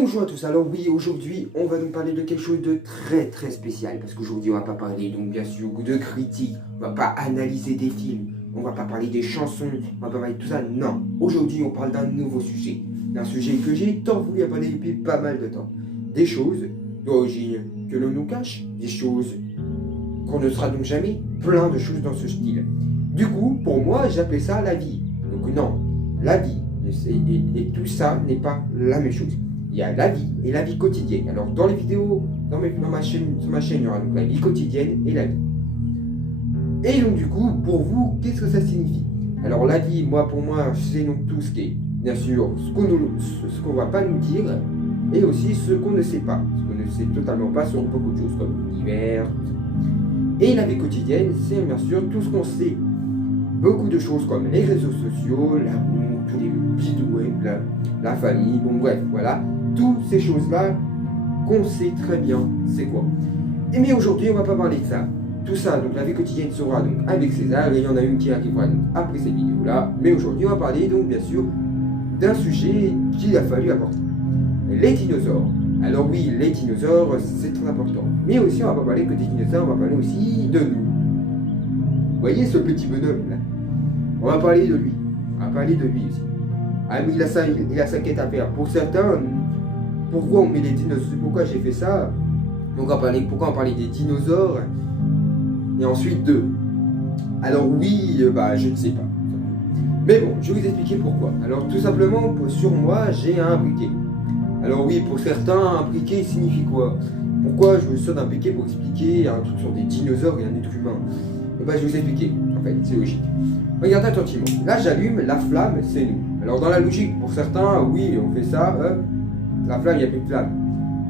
Bonjour à tous, alors oui, aujourd'hui on va nous parler de quelque chose de très spécial, parce qu'aujourd'hui on va pas parler donc bien sûr de critiques, on va pas analyser des films, on va pas parler des chansons, on va pas parler de tout ça, non. Aujourd'hui on parle d'un nouveau sujet, d'un sujet que j'ai tant voulu parler depuis pas mal de temps. Des choses d'origine que l'on nous cache, des choses qu'on ne sera donc jamais, plein de choses dans ce style. Du coup, pour moi j'appelais ça la vie. Donc non, la vie et tout ça n'est pas la même chose. Il y a la vie et la vie quotidienne. Alors dans les vidéos, sur ma chaîne, il y aura donc la vie quotidienne et la vie. Et donc du coup, pour vous, qu'est-ce que ça signifie? Alors la vie, pour moi, c'est donc tout ce qui est, bien sûr, ce qu'on ne va pas nous dire, et aussi ce qu'on ne sait pas. Ce qu'on ne sait totalement pas sur beaucoup de choses, comme l'univers, tout ça. Et la vie quotidienne, c'est bien sûr tout ce qu'on sait. Beaucoup de choses comme les réseaux sociaux, l'amour, tous les bidouilles, la famille, bon bref, voilà. Toutes ces choses-là qu'on sait très bien c'est quoi. Mais aujourd'hui, on ne va pas parler de ça. Tout ça, donc la vie quotidienne sera donc avec César, et il y en a une qui arrivera donc après cette vidéo-là. Mais aujourd'hui, on va parler donc bien sûr d'un sujet qu'il a fallu apporter. Les dinosaures. Alors oui, les dinosaures, c'est très important. Mais aussi, on ne va pas parler que des dinosaures, on va parler aussi de nous. Vous voyez ce petit bonhomme là? On va parler de lui. On va parler de lui aussi. Ah mais il a sa quête à faire. Pour certains, pourquoi on met les dinosaures? Pourquoi j'ai fait ça? Pourquoi on parlait des dinosaures et ensuite d'eux? Alors oui, je ne sais pas. Mais bon, je vais vous expliquer pourquoi. Alors tout simplement, sur moi, j'ai un briquet. Alors oui, pour certains, un briquet signifie quoi? Pourquoi je me sors d'un briquet pour expliquer un truc sur des dinosaures et un être humain? Je vais vous expliquer, en fait, c'est logique. Regardez attentivement. Là, j'allume, la flamme, c'est nous. Alors, dans la logique, pour certains, oui, on fait ça, la flamme, il n'y a plus de flamme.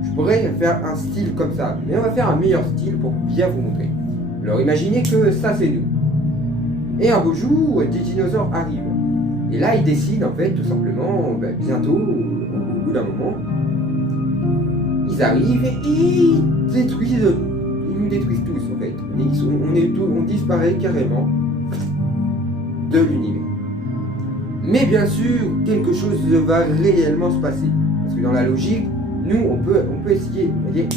Je pourrais faire un style comme ça, mais on va faire un meilleur style pour bien vous montrer. Alors, imaginez que ça, c'est nous. Et un beau jour, des dinosaures arrivent. Et là, ils décident, en fait, tout simplement, bientôt, au bout d'un moment, ils arrivent et ils détruisent. Ils nous détruisent tous en fait. On disparaît carrément de l'univers. Mais bien sûr, quelque chose va réellement se passer. Parce que dans la logique, nous, on peut essayer, vous voyez,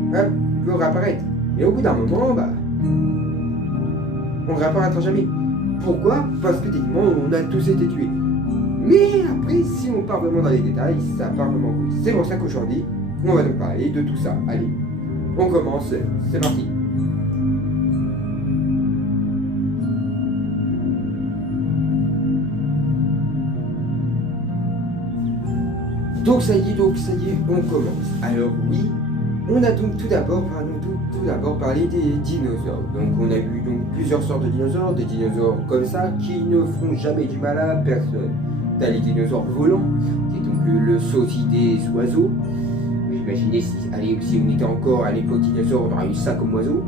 on peut réapparaître. Et au bout d'un moment, on ne réapparaîtra jamais. Pourquoi? Parce que techniquement, on a tous été tués. Mais après, si on part vraiment dans les détails, ça part vraiment cool. C'est pour ça qu'aujourd'hui, on va donc parler de tout ça. Allez. On commence, c'est parti. Donc ça y est, on commence. Alors oui, on a donc tout d'abord parlé des dinosaures. Donc on a vu donc plusieurs sortes de dinosaures, des dinosaures comme ça qui ne feront jamais du mal à personne. T'as les dinosaures volants, qui est donc le sosie des oiseaux. Imaginez si on était encore à l'époque dinosaure, on aurait eu ça comme oiseau.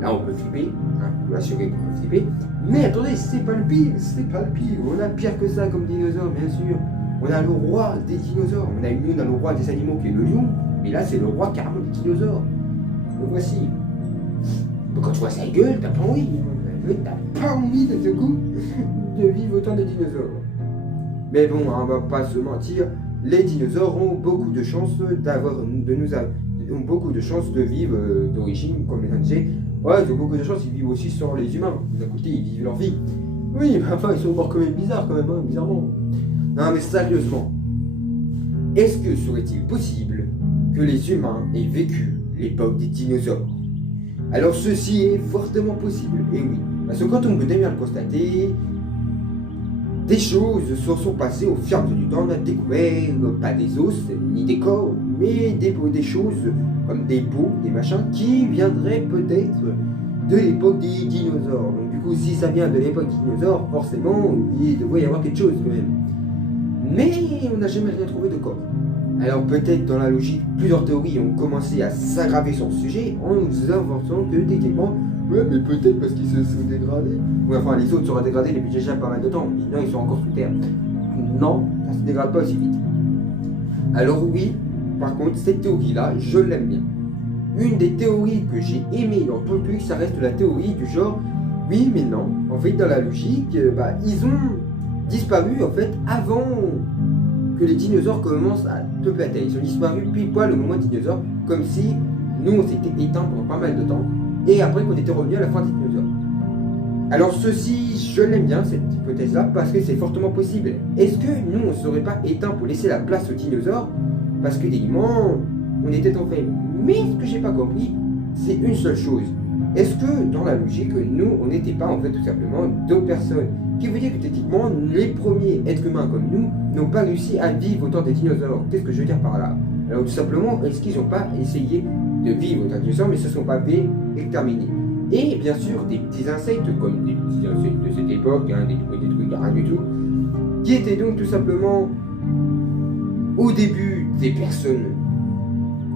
Là on peut flipper, je vous assurer qu'on peut flipper. Mais attendez, c'est pas le pire. On a pire que ça comme dinosaure, bien sûr. On a le roi des dinosaures. On a le roi des animaux qui est le lion. Mais là c'est le roi carrément des dinosaures. Le voici. Quand tu vois sa gueule, t'as pas envie. T'as pas envie de ce coup de vivre autant de dinosaures. Mais bon, on va pas se mentir. Les dinosaures ont beaucoup de chances de vivre d'origine, comme les indiens. Ouais, ils ont beaucoup de chances, ils vivent aussi sur les humains. D'un côté, ils vivent leur vie. Oui, mais enfin, ils sont morts quand même bizarrement. Non, mais sérieusement, est-ce que serait-il possible que les humains aient vécu l'époque des dinosaures? Alors, ceci est fortement possible, et oui. Parce que quand on peut bien le constater, des choses se sont passées au fur et à mesure du temps. On a découvert pas des os ni des corps, mais des choses comme des peaux, des machins qui viendraient peut-être de l'époque des dinosaures. Donc du coup, si ça vient de l'époque des dinosaures, forcément, il devrait y avoir quelque chose quand même. Mais on n'a jamais rien trouvé de corps. Alors peut-être dans la logique, plusieurs théories ont commencé à s'aggraver sur le sujet en nous inventant que techniquement, ouais, mais peut-être parce qu'ils se sont dégradés. Oui, enfin, les autres seraient dégradés depuis déjà pas mal de temps. Mais non, ils sont encore sous terre. Non, ça se dégrade pas aussi vite. Alors oui, par contre, cette théorie-là, je l'aime bien. Une des théories que j'ai aimées dans tout le truc, ça reste la théorie du genre, oui, mais non. En fait, dans la logique, ils ont disparu, en fait, avant que les dinosaures commencent à peupler la Terre. Ils ont disparu pile poil au moment des dinosaures, comme si nous on s'était éteints pendant pas mal de temps, et après qu'on était revenu à la fin des dinosaures. Alors ceci, je l'aime bien cette hypothèse-là, parce que c'est fortement possible. Est-ce que nous on ne serait pas éteints pour laisser la place aux dinosaures, parce que techniquement, on était en fait. Mais ce que j'ai pas compris, c'est une seule chose. Est-ce que dans la logique, nous, on n'était pas en fait tout simplement deux personnes? Qui veut dire que techniquement, les premiers êtres humains comme nous n'ont pas réussi à vivre autant des dinosaures. Qu'est-ce que je veux dire par là? Alors tout simplement, est-ce qu'ils n'ont pas essayé de vivre autant de dinosaures, mais se sont pas fait exterminer? Et bien sûr, des petits insectes, comme des petits insectes de cette époque, hein, des trucs rien du tout, qui étaient donc tout simplement au début des personnes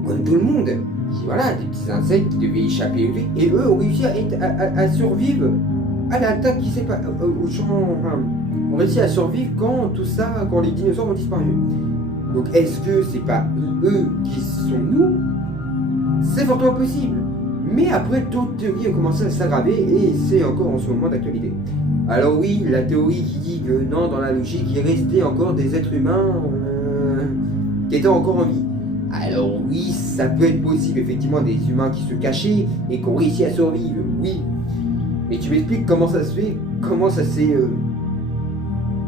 comme tout le monde, qui, voilà, des petits insectes qui devaient échapper et eux ont réussi à survivre à l'attaque qui s'est pas au champ, enfin, ont réussi à survivre quand tout ça, quand les dinosaures ont disparu. Donc est-ce que c'est pas eux qui sont nous? C'est fortement possible. Mais après, d'autres théories ont commencé à s'aggraver et c'est encore en ce moment d'actualité. Alors oui, la théorie qui dit que non, dans la logique, il restait encore des êtres humains qui étaient encore en vie. Alors oui, ça peut être possible, effectivement, des humains qui se cachaient et qui ont réussi à survivre, oui. Mais tu m'expliques comment ça se fait, comment ça s'est...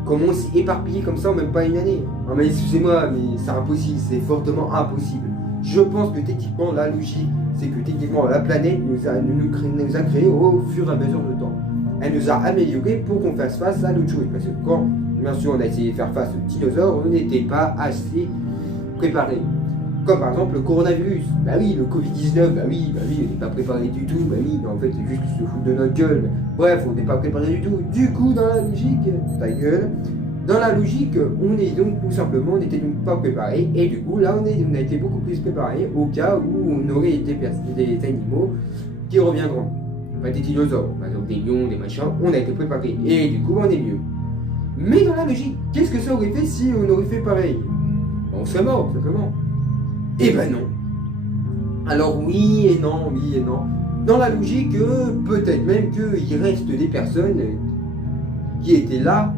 comment on s'est éparpillé comme ça en même pas une année. Non mais excusez-moi, mais c'est impossible, c'est fortement impossible. Je pense que techniquement, la logique, c'est que techniquement, la planète nous a créé au fur et à mesure du temps. Elle nous a amélioré pour qu'on fasse face à d'autres choses. Parce que quand, bien sûr, on a essayé de faire face aux dinosaures, on n'était pas assez préparé. Comme par exemple le coronavirus. Bah oui, le Covid-19, bah oui, on n'est pas préparé du tout. Bah oui, mais en fait, c'est juste qu'ils se foutent de notre gueule. Bref, on n'est pas préparé du tout. Du coup, dans la logique, ta gueule, dans la logique, on est donc tout simplement, on n'était donc pas préparé. Et du coup, là, on a été beaucoup plus préparé au cas où on aurait été des animaux qui reviendront. Pas des dinosaures, par exemple des lions, des machins, on a été préparé. Et du coup, on est mieux. Mais dans la logique, qu'est-ce que ça aurait fait si on aurait fait pareil? On serait mort, simplement. Eh ben non. Alors oui et non, oui et non. Dans la logique, peut-être même qu'il reste des personnes qui étaient là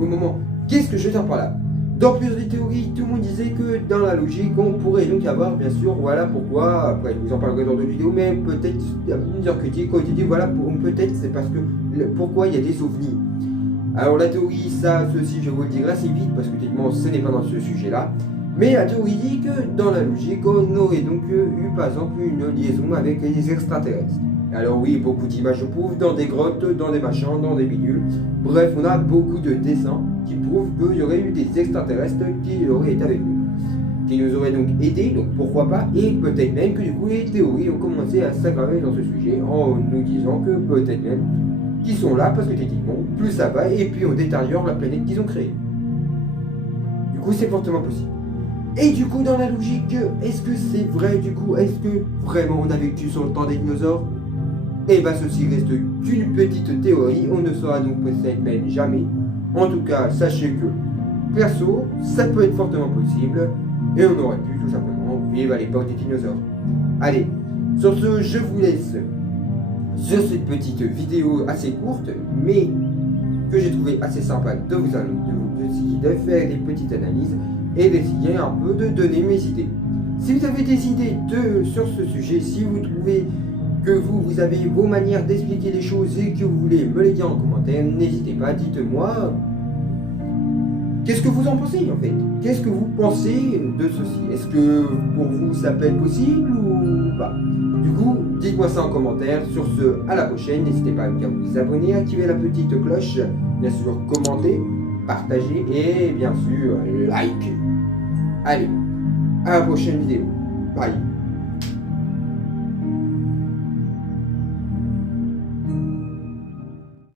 au moment. Qu'est-ce que je veux dire par là? Dans plusieurs théories, tout le monde disait que dans la logique, on pourrait donc avoir, bien sûr, voilà pourquoi, après je vous en parlerai dans d'autres vidéos, mais peut-être, il y a plusieurs critiques qui ont été dit, voilà, peut-être c'est parce que, pourquoi il y a des ovnis. Alors la théorie, ça, ceci, je vous le dirai assez vite, parce que techniquement, ce n'est pas dans ce sujet-là. Mais la théorie dit que dans la logique, on aurait donc eu par exemple une liaison avec les extraterrestres. Alors oui, beaucoup d'images le prouvent, dans des grottes, dans des machins, dans des bidules. Bref, on a beaucoup de dessins qui prouvent qu'il y aurait eu des extraterrestres qui auraient été avec nous. Qui nous auraient donc aidés, donc pourquoi pas, et peut-être même que du coup les théories ont commencé à s'aggraver dans ce sujet en nous disant que peut-être même qu'ils sont là parce que techniquement, plus ça va, et puis on détériore la planète qu'ils ont créée. Du coup, c'est fortement possible. Et du coup, dans la logique, est-ce que c'est vrai du coup? Est-ce que vraiment on a vécu sur le temps des dinosaures? Eh bien, ceci reste qu'une petite théorie, on ne saura donc peut-être même jamais. En tout cas, sachez que, perso, ça peut être fortement possible, et on aurait pu tout simplement vivre à l'époque des dinosaures. Allez, sur ce, je vous laisse sur cette petite vidéo assez courte, mais que j'ai trouvé assez sympa de faire des petites analyses, et d'essayer un peu de donner mes idées. Si vous avez des idées sur ce sujet, si vous trouvez que vous avez vos manières d'expliquer les choses et que vous voulez me les dire en commentaire, n'hésitez pas, dites-moi qu'est-ce que vous en pensez en fait. Qu'est-ce que vous pensez de ceci? Est-ce que pour vous ça peut être possible ou pas? Du coup, dites-moi ça en commentaire. Sur ce, à la prochaine, n'hésitez pas à vous abonner, activer la petite cloche, bien sûr commenter, partager et bien sûr like. Allez, à la prochaine vidéo. Bye.